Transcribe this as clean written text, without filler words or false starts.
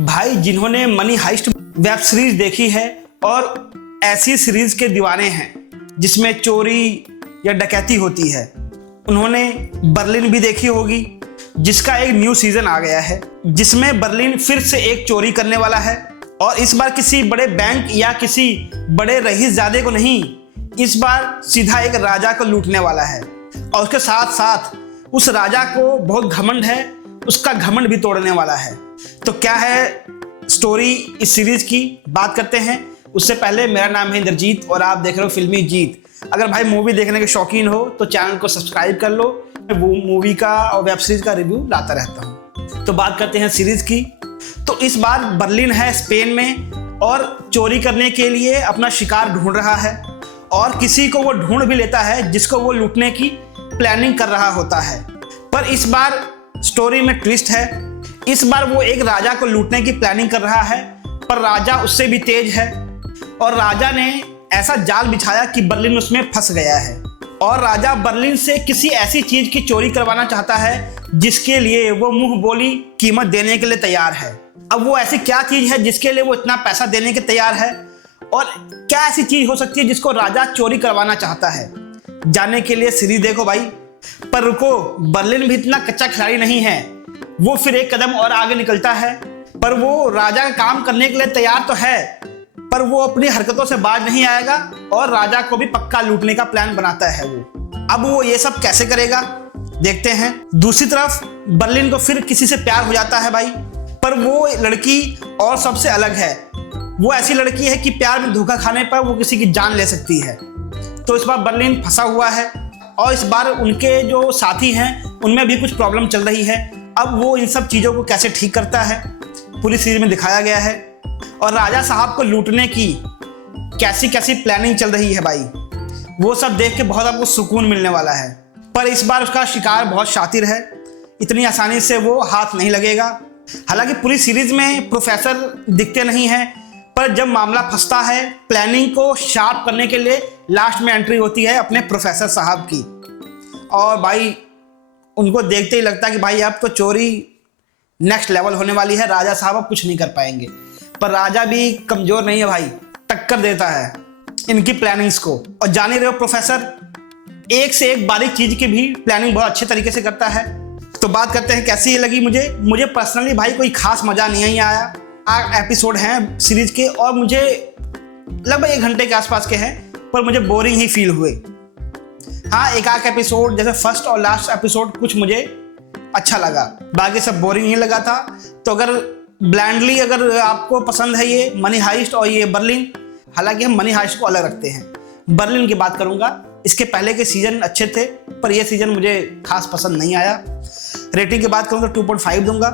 भाई जिन्होंने money heist web series देखी है और ऐसी सीरीज के दीवाने हैं जिसमें चोरी या डकैती होती है, उन्होंने बर्लिन भी देखी होगी, जिसका एक न्यू सीजन आ गया है जिसमें बर्लिन फिर से एक चोरी करने वाला है और इस बार किसी बड़े बैंक या किसी बड़े रईसजादे को नहीं, इस बार सीधा एक राजा को लूटने वाला है और उसके साथ साथ उस राजा को बहुत घमंड है, उसका घमंड भी तोड़ने वाला है। तो क्या है स्टोरी इस सीरीज की, बात करते हैं। उससे पहले मेरा नाम है इंद्रजीत और आप देख रहे हो फिल्मी जीत। अगर भाई मूवी देखने के शौकीन हो तो चैनल को सब्सक्राइब कर लो, मैं वो मूवी का और वेब सीरीज का रिव्यू लाता रहता हूँ। तो बात करते हैं सीरीज की। तो इस बार बर्लिन है स्पेन में और चोरी करने के लिए अपना शिकार ढूंढ रहा है और किसी को वो ढूंढ भी लेता है जिसको वो लूटने की प्लानिंग कर रहा होता है। पर इस बार स्टोरी में ट्विस्ट है, इस बार वो एक राजा को लूटने की प्लानिंग कर रहा है पर राजा उससे भी तेज है और राजा ने ऐसा जाल बिछाया कि बर्लिन उसमें फंस गया है और राजा बर्लिन से किसी ऐसी चीज की चोरी करवाना चाहता है जिसके लिए वो मुंह बोली कीमत देने के लिए तैयार है। अब वो ऐसी क्या चीज है जिसके लिए वो इतना पैसा देने के तैयार है और क्या ऐसी चीज हो सकती है जिसको राजा चोरी करवाना चाहता है, जानने के लिए सीरीज देखो भाई। पर रुको, बर्लिन भी इतना कच्चा खिलाड़ी नहीं है, वो फिर एक कदम और आगे निकलता है। पर वो राजा का काम करने के लिए तैयार तो है पर वो अपनी हरकतों से बाज नहीं आएगा और राजा को भी पक्का लूटने का प्लान बनाता है वो। अब वो ये सब कैसे करेगा देखते हैं। दूसरी तरफ बर्लिन को फिर किसी से प्यार हो जाता है भाई, पर वो लड़की और सबसे अलग है। वो ऐसी लड़की है कि प्यार में धोखा खाने पर वो किसी की जान ले सकती है। तो इस बार बर्लिन फंसा हुआ है और इस बार उनके जो साथी हैं उनमें भी कुछ प्रॉब्लम चल रही है। अब वो इन सब चीज़ों को कैसे ठीक करता है पूरी सीरीज में दिखाया गया है और राजा साहब को लूटने की कैसी कैसी प्लानिंग चल रही है भाई, वो सब देख के बहुत आपको सुकून मिलने वाला है। पर इस बार उसका शिकार बहुत शातिर है, इतनी आसानी से वो हाथ नहीं लगेगा। हालांकि पूरी सीरीज में प्रोफेसर दिखते नहीं हैं पर जब मामला फंसता है प्लानिंग को शार्प करने के लिए लास्ट में एंट्री होती है अपने प्रोफेसर साहब की और भाई उनको देखते ही लगता है कि भाई अब तो चोरी नेक्स्ट लेवल होने वाली है, राजा साहब अब कुछ नहीं कर पाएंगे। पर राजा भी कमजोर नहीं है भाई, टक्कर देता है इनकी प्लानिंग्स को। और जान ही रहे हो प्रोफेसर एक से एक बारीक चीज की भी प्लानिंग बहुत अच्छे तरीके से करता है। तो बात करते हैं कैसी लगी मुझे पर्सनली भाई कोई खास मजा नहीं आया। 8 एपिसोड हैं सीरीज के और मुझे लगभग 1 घंटे के आसपास के हैं पर मुझे बोरिंग ही फील हुए। हाँ, एक आध एपिसोड जैसे फर्स्ट और लास्ट एपिसोड कुछ मुझे अच्छा लगा, बाकी सब बोरिंग ही लगा था। तो अगर ब्लाइंडली अगर आपको पसंद है ये मनी हाइस्ट और ये बर्लिन, हालांकि हम मनी हाइस्ट को अलग रखते हैं, बर्लिन की बात करूंगा। इसके पहले के सीजन अच्छे थे पर ये सीजन मुझे खास पसंद नहीं आया। रेटिंग की बात करूँ तो 2.5 दूंगा।